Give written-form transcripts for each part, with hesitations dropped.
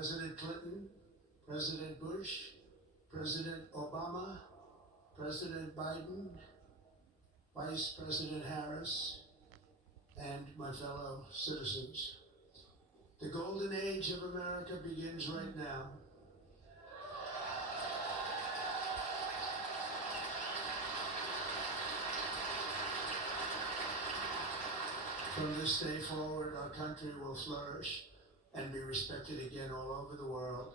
President Clinton, President Bush, President Obama, President Biden, Vice President Harris, and my fellow citizens. The golden age of America begins right now. From this day forward, our country will flourish and be respected again all over the world.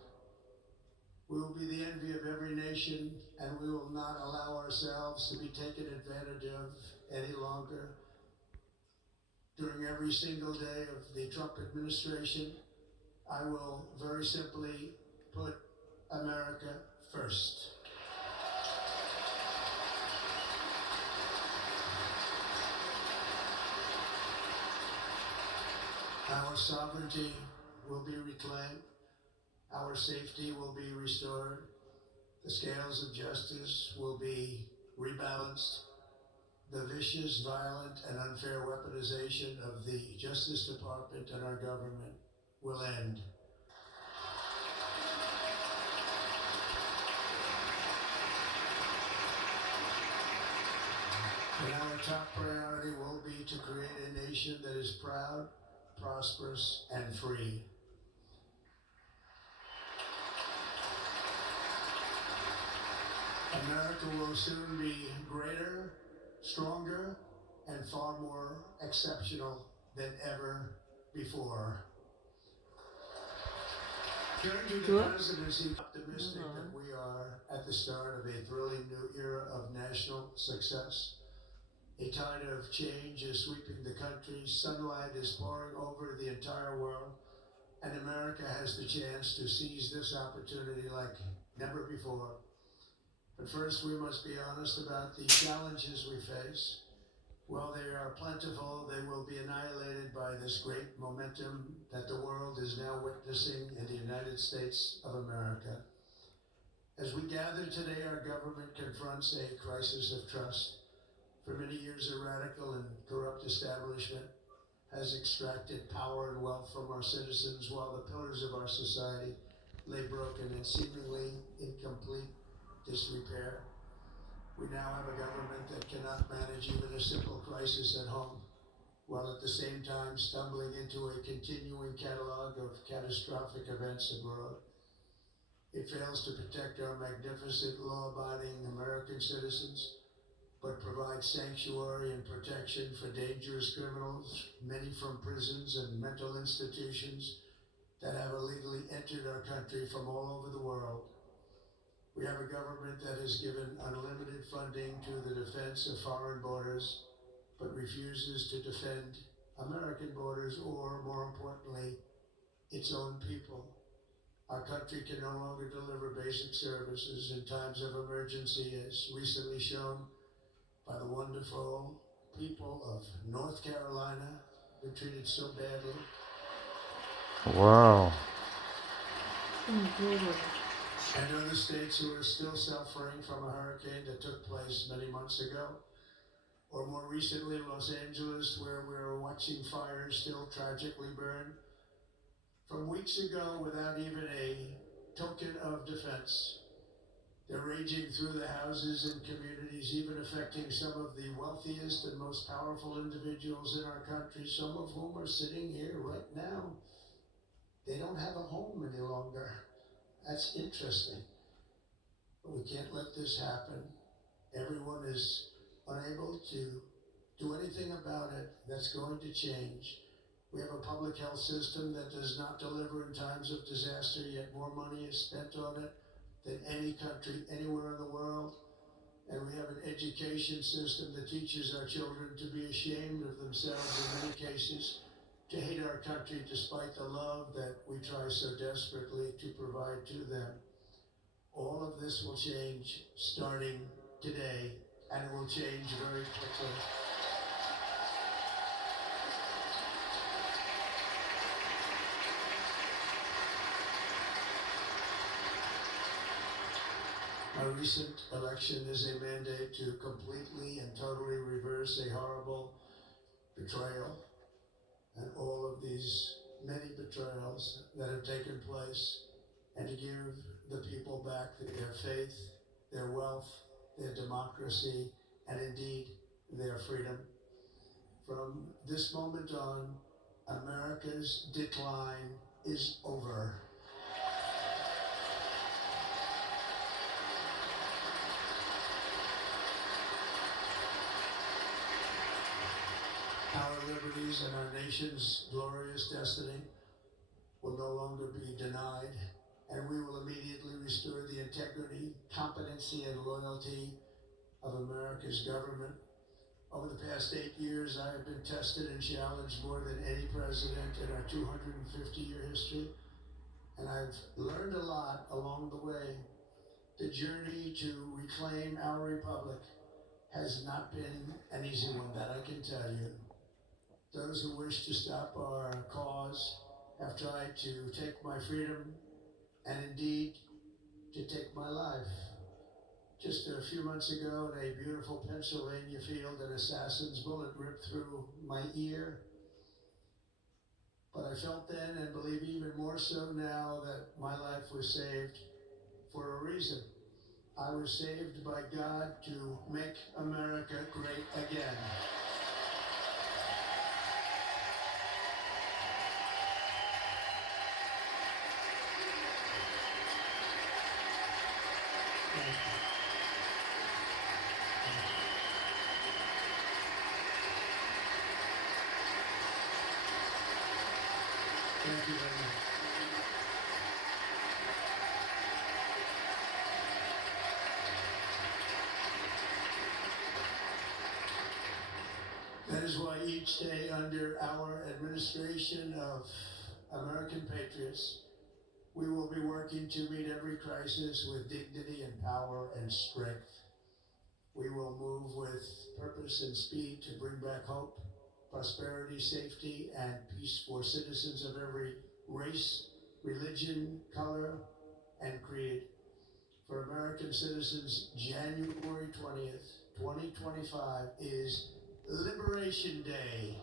We will be the envy of every nation, and we will not allow ourselves to be taken advantage of any longer. During every single day of the Trump administration, I will very simply put America first. Our sovereignty will be reclaimed. Our safety will be restored. The scales of justice will be rebalanced. The vicious, violent, and unfair weaponization of the Justice Department and our government will end. And our top priority will be to create a nation that is proud, prosperous, and free. America will soon be greater, stronger, and far more exceptional than ever before. Turning to the presidency, optimistic that we are at the start of a thrilling new era of national success. A tide of change is sweeping the country, sunlight is pouring over the entire world, and America has the chance to seize this opportunity like never before. But first, we must be honest about the challenges we face. While they are plentiful, they will be annihilated by this great momentum that the world is now witnessing in the United States of America. As we gather today, our government confronts a crisis of trust. For many years, a radical and corrupt establishment has extracted power and wealth from our citizens while the pillars of our society lay broken and seemingly in complete disrepair. We now have a government that cannot manage even a simple crisis at home, while at the same time stumbling into a continuing catalog of catastrophic events abroad. It fails to protect our magnificent, law-abiding American citizens, but provides sanctuary and protection for dangerous criminals, many from prisons and mental institutions that have illegally entered our country from all over the world. We have a government that has given unlimited funding to the defense of foreign borders, but refuses to defend American borders or, more importantly, its own people. Our country can no longer deliver basic services in times of emergency, as recently shown by the wonderful people of North Carolina, who were treated so badly. Wow. And other states who are still suffering from a hurricane that took place many months ago. Or more recently, Los Angeles, where we're watching fires still tragically burn. From weeks ago, without even a token of defense, they're raging through the houses and communities, even affecting some of the wealthiest and most powerful individuals in our country, some of whom are sitting here right now. They don't have a home any longer. That's interesting. But we can't let this happen. Everyone is unable to do anything about it that's going to change. We have a public health system that does not deliver in times of disaster, yet more money is spent on it than any country anywhere in the world. And we have an education system that teaches our children to be ashamed of themselves in many cases, to hate our country despite the love that we try so desperately to provide to them. All of this will change starting today, and it will change very quickly. Our recent election is a mandate to completely and totally reverse a horrible betrayal. And all of these many betrayals that have taken place and to give the people back their faith, their wealth, their democracy, and indeed their freedom. From this moment on, America's decline is over. Our liberties and our nation's glorious destiny will no longer be denied, and we will immediately restore the integrity, competency, and loyalty of America's government. Over the past 8 years, I have been tested and challenged more than any president in our 250-year history, and I've learned a lot along the way. The journey to reclaim our republic has not been an easy one, that I can tell you. Those who wish to stop our cause have tried to take my freedom and indeed to take my life. Just a few months ago in a beautiful Pennsylvania field, an assassin's bullet ripped through my ear. But I felt then, and believe even more so now, that my life was saved for a reason. I was saved by God to make America great again. Thank you very much. That is why each day under our administration of American patriots, we will be working to meet every crisis with dignity and power and strength. We will move with purpose and speed to bring back hope, prosperity, safety, and peace for citizens of every race, religion, color, and creed. For American citizens, January 20th, 2025 is Liberation Day.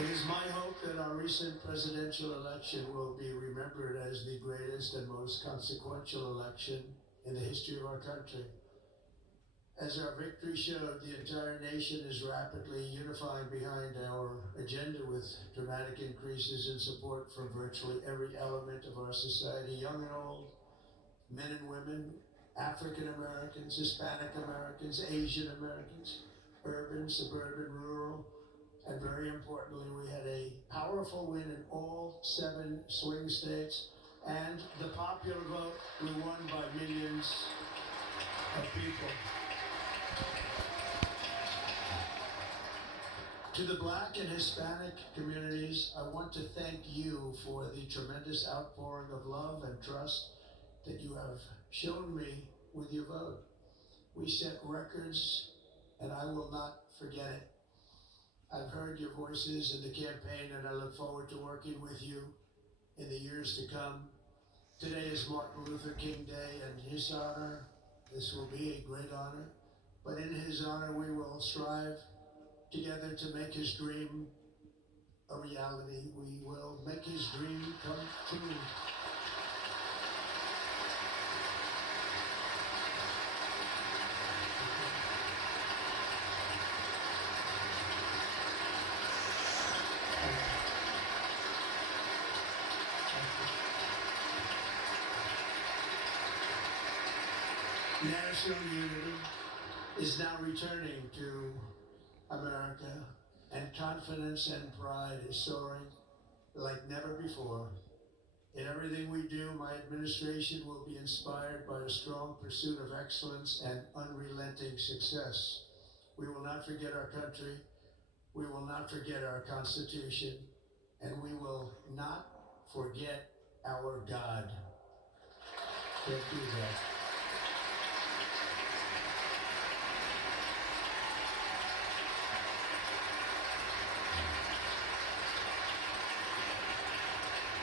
It is my hope that our recent presidential election will be remembered as the greatest and most consequential election in the history of our country. As our victory showed, the entire nation is rapidly unifying behind our agenda with dramatic increases in support from virtually every element of our society, young and old, men and women, African Americans, Hispanic Americans, Asian Americans, urban, suburban, rural, and very importantly, we had a powerful win in all 7 swing states, and the popular vote we won by millions of people. To the Black and Hispanic communities, I want to thank you for the tremendous outpouring of love and trust that you have shown me with your vote. We set records, and I will not forget it. I've heard your voices in the campaign, and I look forward to working with you in the years to come. Today is Martin Luther King Day, and in his honor, this will be a great honor, but in his honor, we will strive together to make his dream a reality. We will make his dream come true. National unity is now returning to America, and confidence and pride is soaring like never before. In everything we do, my administration will be inspired by a strong pursuit of excellence and unrelenting success. We will not forget our country, we will not forget our Constitution, and we will not forget our God. Can't do that.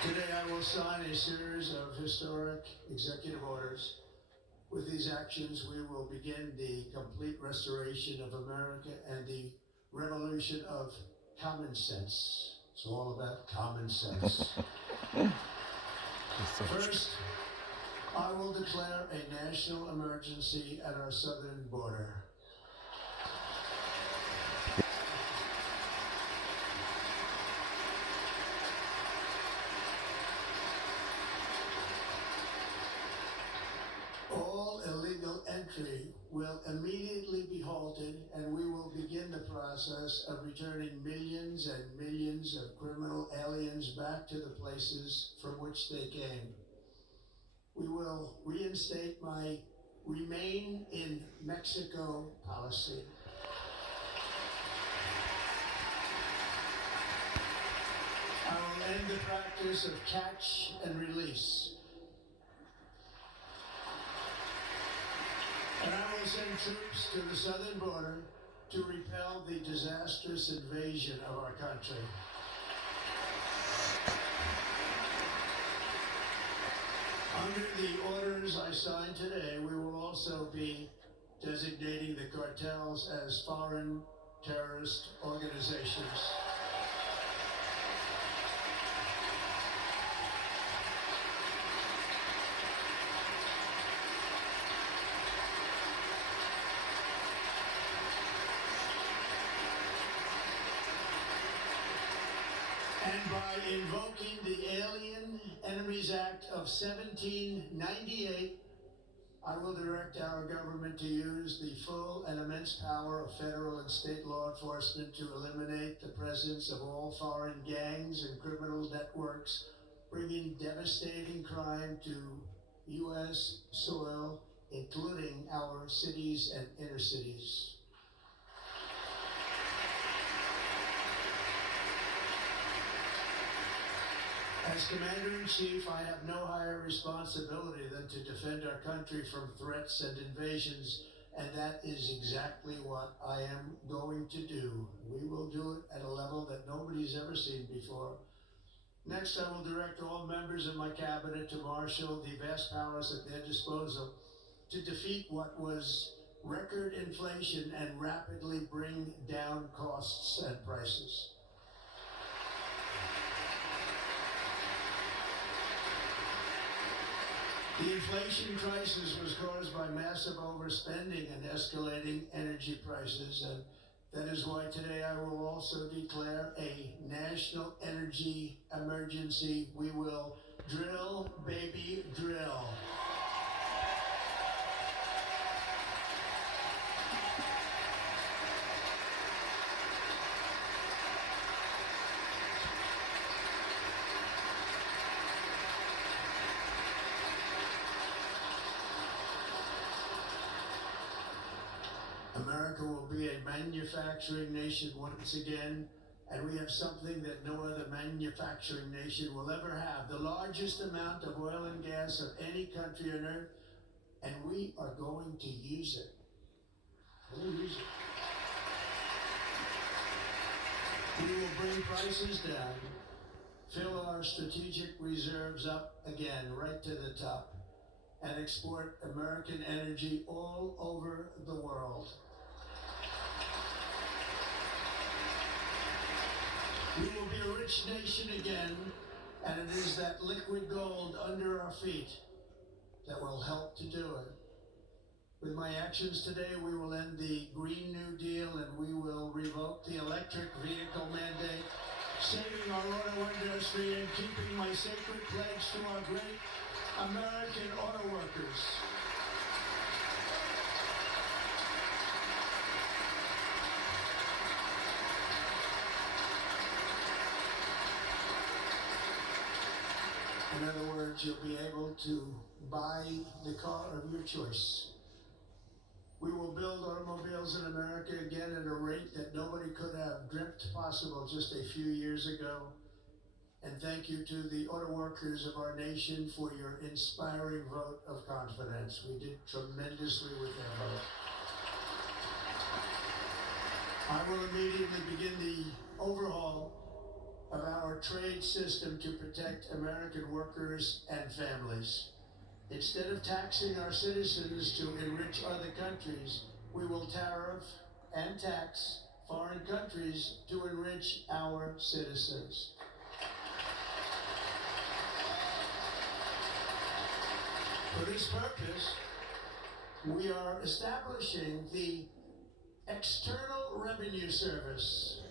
Today I will sign a series of historic executive orders With these actions, we will begin the complete restoration of America and the revolution of common sense. It's all about common sense. First, I will declare a national emergency at our southern border. All illegal entry will immediately be halted, and we will begin the process of returning millions and millions of criminal aliens back to the places from which they came. We will reinstate my Remain in Mexico policy. I will end the practice of catch and release. And I will send troops to the southern border to repel the disastrous invasion of our country. Under the orders I signed today, we will also be designating the cartels as foreign terrorist organizations. And by invoking the Alien Enemies Act of 1798, I will direct our government to use the full and immense power of federal and state law enforcement to eliminate the presence of all foreign gangs and criminal networks, bringing devastating crime to U.S. soil, including our cities and inner cities. As Commander-in-Chief, I have no higher responsibility than to defend our country from threats and invasions, and that is exactly what I am going to do. We will do it at a level that nobody's ever seen before. Next, I will direct all members of my cabinet to marshal the vast powers at their disposal to defeat what was record inflation and rapidly bring down costs and prices. The inflation crisis was caused by massive overspending and escalating energy prices, and that is why today I will also declare a national energy emergency. We will drill, baby, drill. America will be a manufacturing nation once again, and we have something that no other manufacturing nation will ever have, the largest amount of oil and gas of any country on earth, and we are going to use it. We'll use it. We will bring prices down, fill our strategic reserves up again, right to the top, and export American energy all over the world. We will be a rich nation again, and it is that liquid gold under our feet that will help to do it. With my actions today, we will end the Green New Deal, and we will revoke the electric vehicle mandate, saving our auto industry and keeping my sacred pledge to our great American auto workers. In other words, you'll be able to buy the car of your choice. We will build automobiles in America again at a rate that nobody could have dreamt possible just a few years ago. And thank you to the auto workers of our nation for your inspiring vote of confidence. We did tremendously with that vote. I will immediately begin the overhaul of our trade system to protect American workers and families. Instead of taxing our citizens to enrich other countries, we will tariff and tax foreign countries to enrich our citizens. For this purpose, we are establishing the External Revenue Service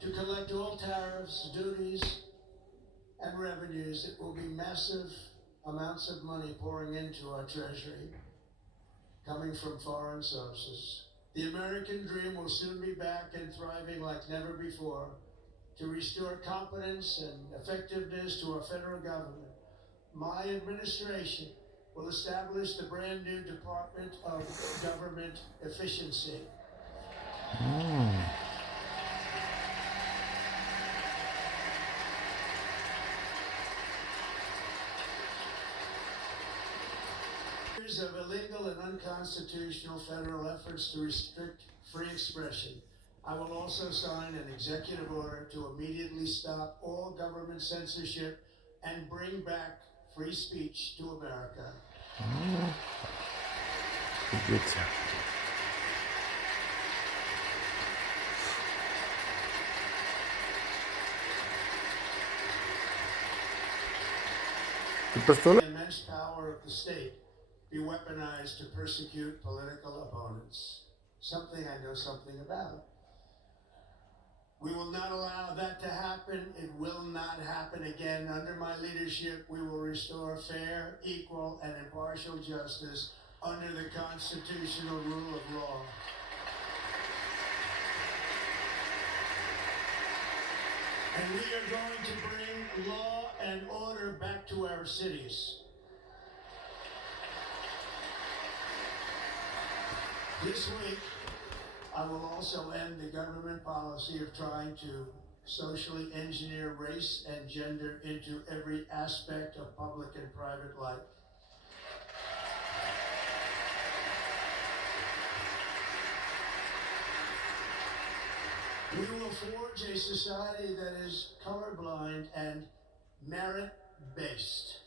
to collect all tariffs, duties, and revenues. It will be massive amounts of money pouring into our treasury, coming from foreign sources. The American dream will soon be back and thriving like never before to restore confidence and effectiveness to our federal government. My administration will establish the brand new Department of Government Efficiency. Years of illegal and unconstitutional federal efforts to restrict free expression. I will also sign an executive order to immediately stop all government censorship and bring back free speech to America. The immense power of the state be weaponized to persecute political opponents. Something I know something about. We will not allow that to happen. It will not happen again. Under my leadership, we will restore fair, equal, and impartial justice under the constitutional rule of law. And we are going to bring law and order back to our cities. This week, I will also end the government policy of trying to socially engineer race and gender into every aspect of public and private life. We will forge a society that is colorblind and merit-based.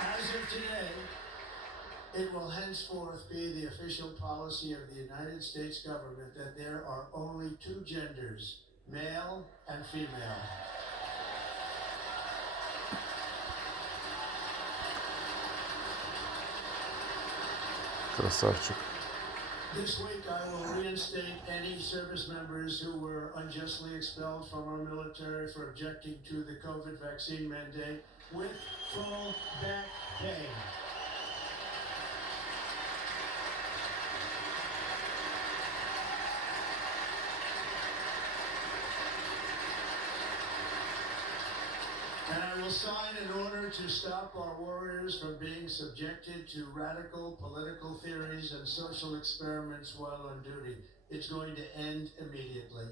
As of today, it will henceforth be the official policy of the United States government that there are only two genders, male and female. Красавчик. This week I will reinstate any service members who were unjustly expelled from our military for objecting to the COVID vaccine mandate with full back pay. And I will sign an order to stop our warriors from being subjected to radical political theories and social experiments while on duty. It's going to end immediately.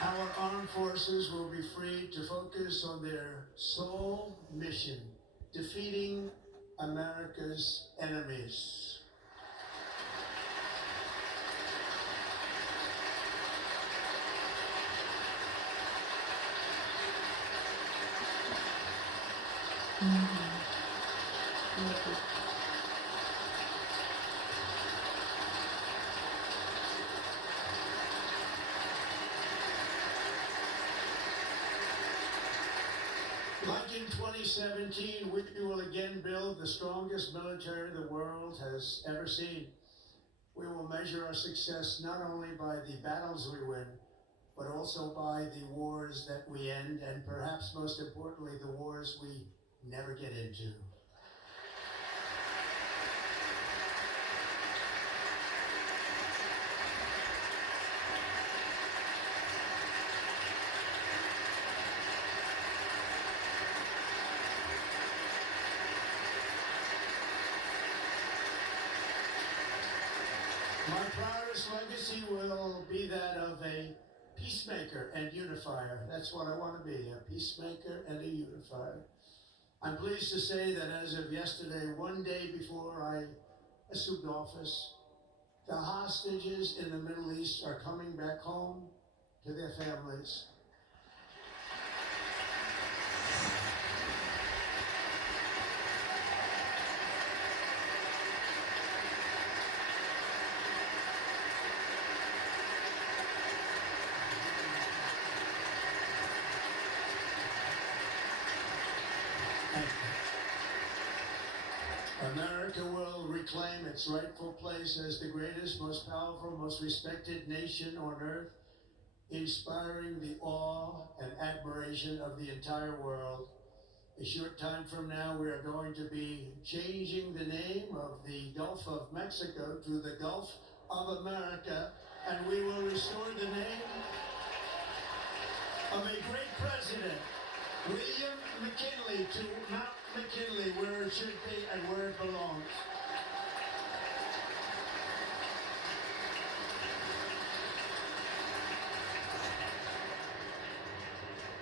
Our armed forces will be free to focus on their sole mission, defeating America's enemies. Like in 2017, we will again build the strongest military the world has ever seen. We will measure our success not only by the battles we win, but also by the wars that we end, and perhaps most importantly, the wars we never get into. My proudest legacy will be that of a peacemaker and unifier. That's what I want to be, a peacemaker and a unifier. I'm pleased to say that as of yesterday, one day before I assumed office, the hostages in the Middle East are coming back home to their families. America will reclaim its rightful place as the greatest, most powerful, most respected nation on earth, inspiring the awe and admiration of the entire world. A short time from now, we are going to be changing the name of the Gulf of Mexico to the Gulf of America, and we will restore the name of a great president, William McKinley, to Mount McKinley, where it should be and where it belongs.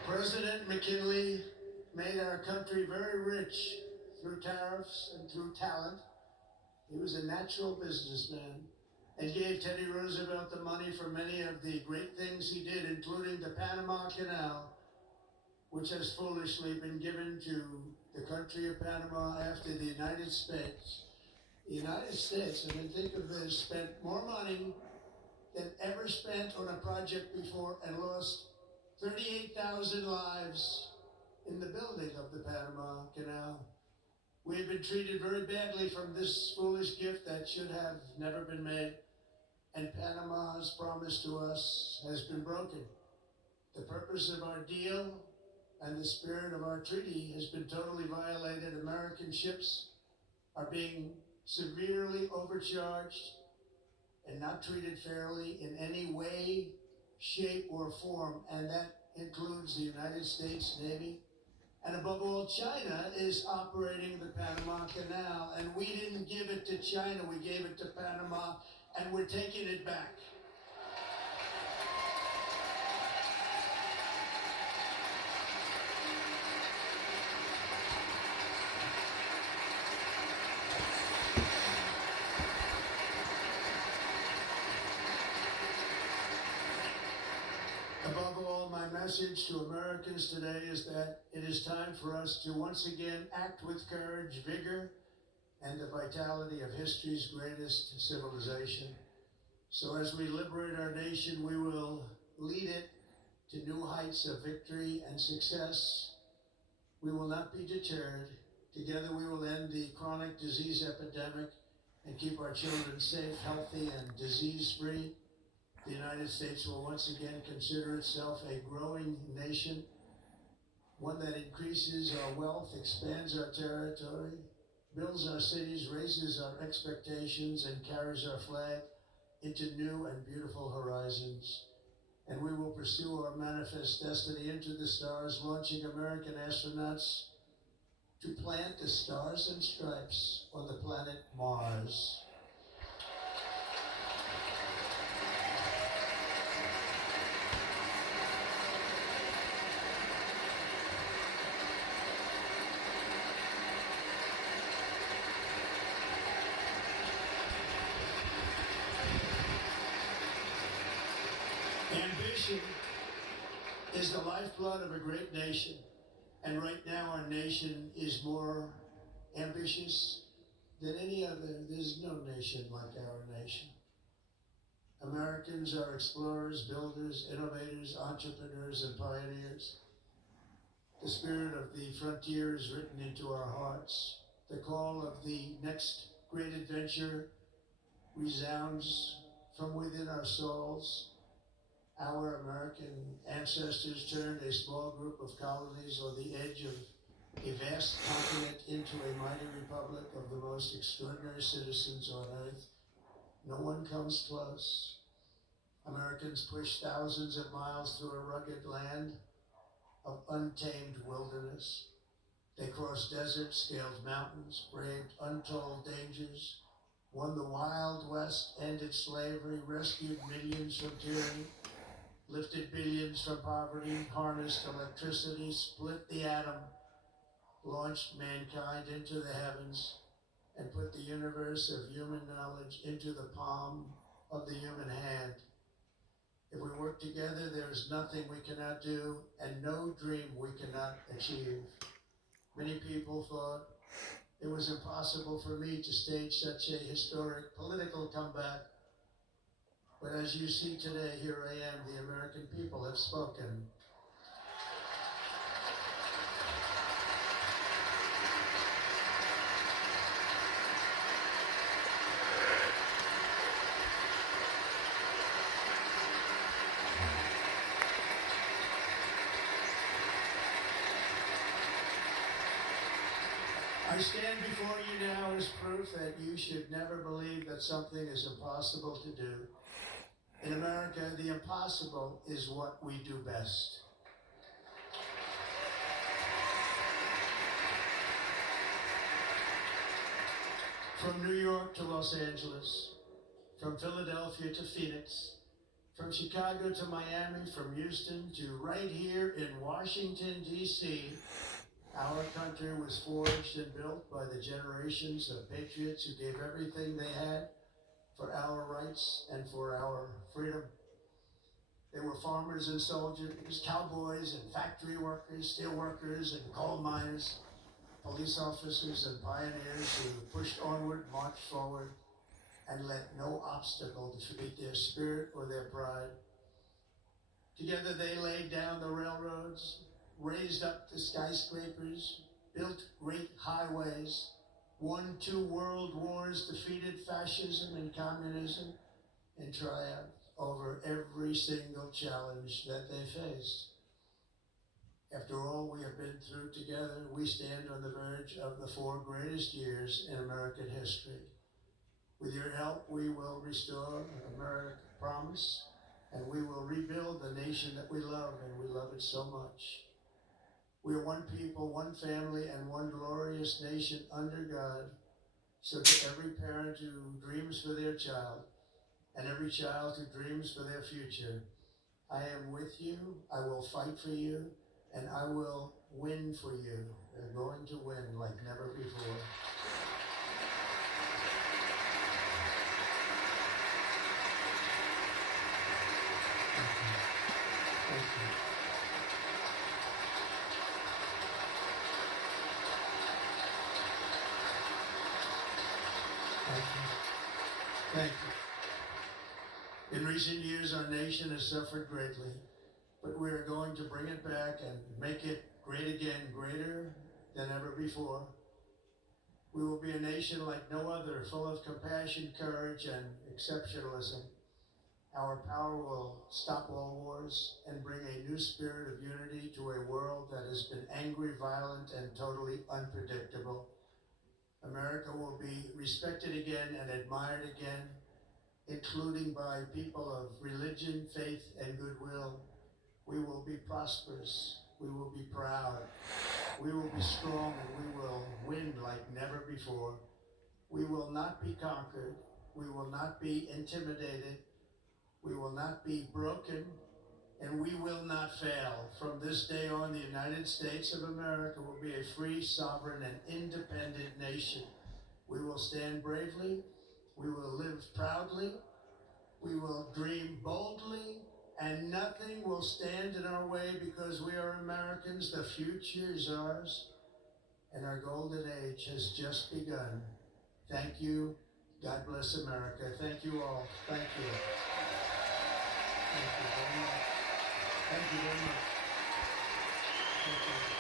President McKinley made our country very rich through tariffs and through talent. He was a natural businessman and gave Teddy Roosevelt the money for many of the great things he did, including the Panama Canal, which has foolishly been given to the country of Panama after the United States. The United States, I mean, think of this, spent more money than ever spent on a project before and lost 38,000 lives in the building of the Panama Canal. We have been treated very badly from this foolish gift that should have never been made, and Panama's promise to us has been broken. The purpose of our deal and the spirit of our treaty has been totally violated. American ships are being severely overcharged and not treated fairly in any way, shape, or form, and that includes the United States Navy. And above all, China is operating the Panama Canal, and we didn't give it to China, we gave it to Panama, and we're taking it back. Above all, my message to Americans today is that it is time for us to once again act with courage, vigor, and the vitality of history's greatest civilization. So as we liberate our nation, we will lead it to new heights of victory and success. We will not be deterred. Together we will end the chronic disease epidemic and keep our children safe, healthy, and disease-free. The United States will once again consider itself a growing nation, one that increases our wealth, expands our territory, builds our cities, raises our expectations, and carries our flag into new and beautiful horizons. And we will pursue our manifest destiny into the stars, launching American astronauts to plant the stars and stripes on the planet Mars. Ambition is the lifeblood of a great nation, and right now our nation is more ambitious than any other. There's no nation like our nation. Americans are explorers, builders, innovators, entrepreneurs, and pioneers. The spirit of the frontier is written into our hearts. The call of the next great adventure resounds from within our souls. Our American ancestors turned a small group of colonies on the edge of a vast continent into a mighty republic of the most extraordinary citizens on earth. No one comes close. Americans pushed thousands of miles through a rugged land of untamed wilderness. They crossed deserts, scaled mountains, braved untold dangers, won the Wild West, ended slavery, rescued millions from tyranny, lifted billions from poverty, harnessed electricity, split the atom, launched mankind into the heavens, and put the universe of human knowledge into the palm of the human hand. If we work together, there is nothing we cannot do and no dream we cannot achieve. Many people thought it was impossible for me to stage such a historic political comeback. But as you see today, here I am. The American people have spoken. I stand before you now as proof that you should never believe that something is impossible to do. In America, the impossible is what we do best. From New York to Los Angeles, from Philadelphia to Phoenix, from Chicago to Miami, from Houston to right here in Washington, D.C., our country was forged and built by the generations of patriots who gave everything they had for our rights and for our freedom. They were farmers and soldiers, cowboys and factory workers, steel workers and coal miners, police officers and pioneers who pushed onward, marched forward, and let no obstacle defeat their spirit or their pride. Together they laid down the railroads, raised up the skyscrapers, built great highways, won 2 world wars, defeated fascism and communism, and triumphed over every single challenge that they faced. After all we have been through together, we stand on the verge of the 4 greatest years in American history. With your help, we will restore America's promise, and we will rebuild the nation that we love, and we love it so much. We are one people, one family, and one glorious nation under God. So to every parent who dreams for their child, and every child who dreams for their future, I am with you, I will fight for you, and I will win for you. We're going to win like never before. Thank you. Thank you. Thank you. In recent years, our nation has suffered greatly, but we are going to bring it back and make it great again, greater than ever before. We will be a nation like no other, full of compassion, courage, and exceptionalism. Our power will stop all wars and bring a new spirit of unity to a world that has been angry, violent, and totally unpredictable. America will be respected again and admired again, including by people of religion, faith, and goodwill. We will be prosperous. We will be proud. We will be strong, and we will win like never before. We will not be conquered. We will not be intimidated. We will not be broken, and we will not fail. From this day on, the United States of America will be a free, sovereign, and independent nation. We will stand bravely. We will live proudly. We will dream boldly, and nothing will stand in our way because we are Americans. The future is ours, and our golden age has just begun. Thank you. God bless America. Thank you all. Thank you. Thank you very much. Thank you very much. Thank you.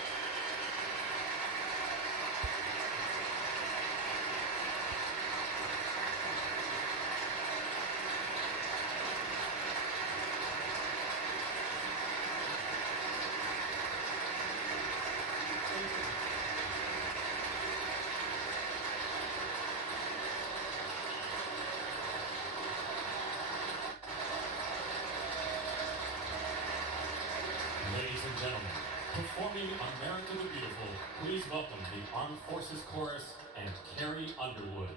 Ladies and gentlemen, performing America the Beautiful, please welcome the Armed Forces Chorus and Carrie Underwood.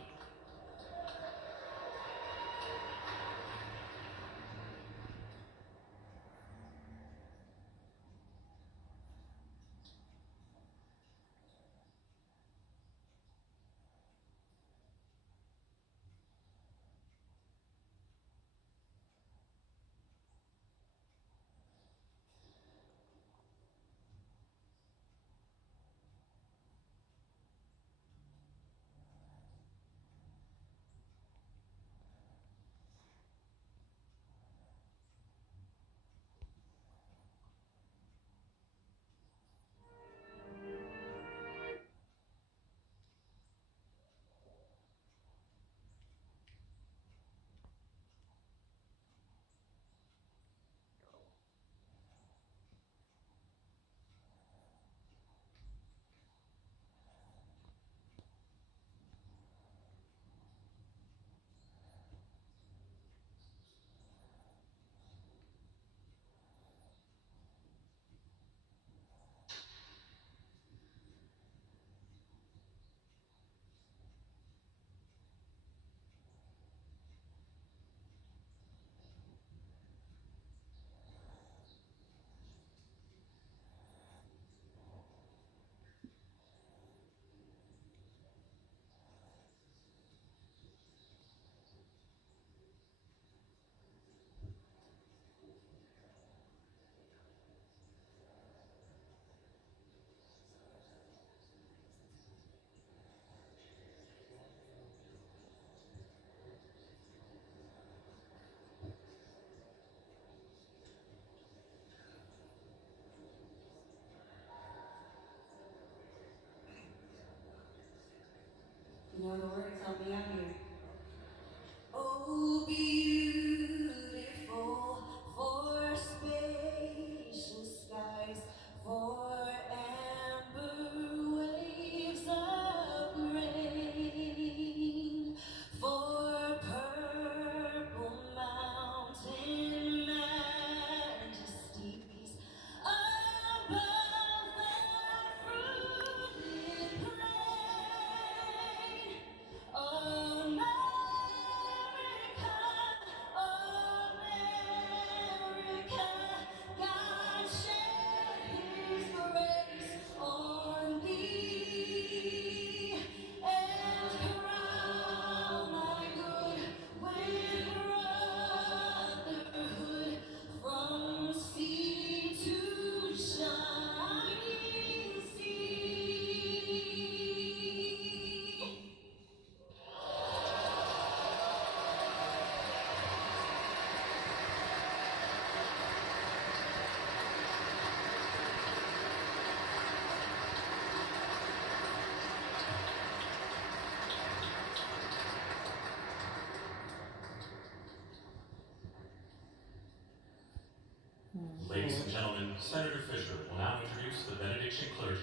You know the words, help me out here. Oh, beautiful for spacious skies, for amber waves of grain, for purple mountain majesties above the fruited plain. America, America, God shed His grace on thee, and crown thy good with brotherhood from sea to shining sea. Ladies and gentlemen, Senator Fisher will now introduce the benediction clergy.